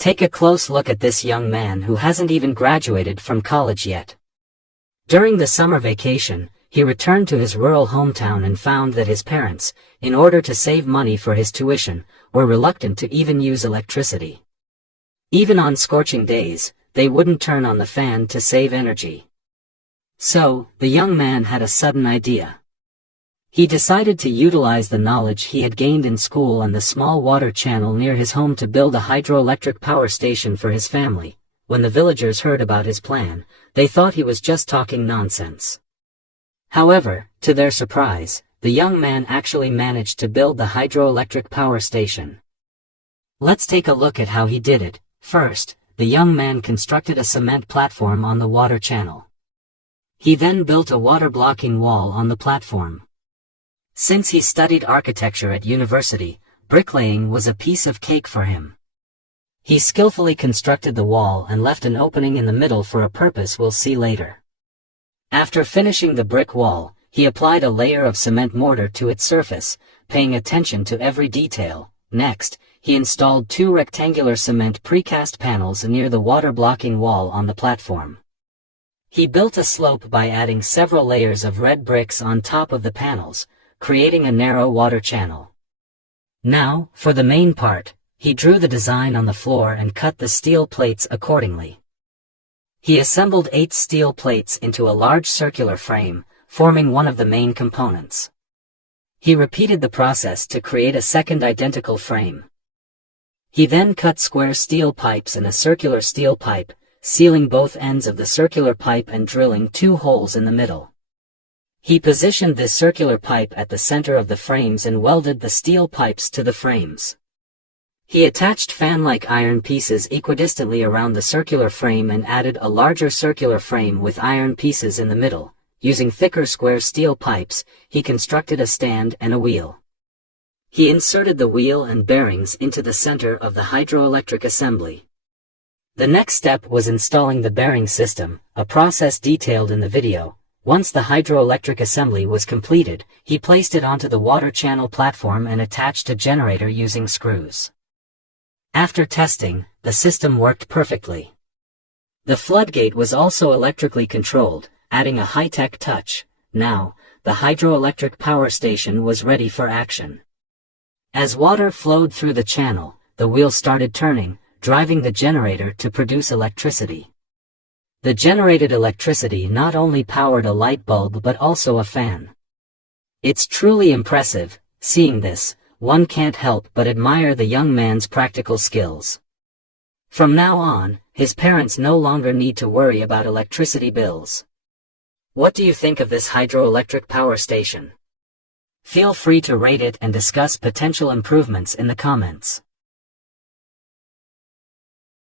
Take a close look at this young man who hasn't even graduated from college yet. During the summer vacation, he returned to his rural hometown and found that his parents, in order to save money for his tuition, were reluctant to even use electricity. Even on scorching days, they wouldn't turn on the fan to save energy. So, the young man had a sudden idea. He decided to utilize the knowledge he had gained in school and the small water channel near his home to build a hydroelectric power station for his family. When the villagers heard about his plan, they thought he was just talking nonsense. However, to their surprise, the young man actually managed to build the hydroelectric power station. Let's take a look at how he did it. First, the young man constructed a cement platform on the water channel. He then built a water-blocking wall on the platform. Since he studied architecture at university, bricklaying was a piece of cake for him. He skillfully constructed the wall and left an opening in the middle for a purpose we'll see later. After finishing the brick wall, he applied a layer of cement mortar to its surface, paying attention to every detail. Next, he installed 2 rectangular cement precast panels near the water-blocking wall on the platform. He built a slope by adding several layers of red bricks on top of the panels, creating a narrow water channel. Now, for the main part, he drew the design on the floor and cut the steel plates accordingly. He assembled 8 steel plates into a large circular frame, forming one of the main components. He repeated the process to create a second identical frame. He then cut square steel pipes in a circular steel pipe, sealing both ends of the circular pipe and drilling 2 holes in the middle. He positioned this circular pipe at the center of the frames and welded the steel pipes to the frames. He attached fan-like iron pieces equidistantly around the circular frame and added a larger circular frame with iron pieces in the middle. Using thicker square steel pipes, he constructed a stand and a wheel. He inserted the wheel and bearings into the center of the hydroelectric assembly. The next step was installing the bearing system, a process detailed in the video. Once the hydroelectric assembly was completed, he placed it onto the water channel platform and attached a generator using screws. After testing, the system worked perfectly. The floodgate was also electrically controlled, adding a high-tech touch. Now, the hydroelectric power station was ready for action. As water flowed through the channel, the wheel started turning, driving the generator to produce electricity. The generated electricity not only powered a light bulb but also a fan. It's truly impressive. Seeing this, one can't help but admire the young man's practical skills. From now on, his parents no longer need to worry about electricity bills. What do you think of this hydroelectric power station? Feel free to rate it and discuss potential improvements in the comments.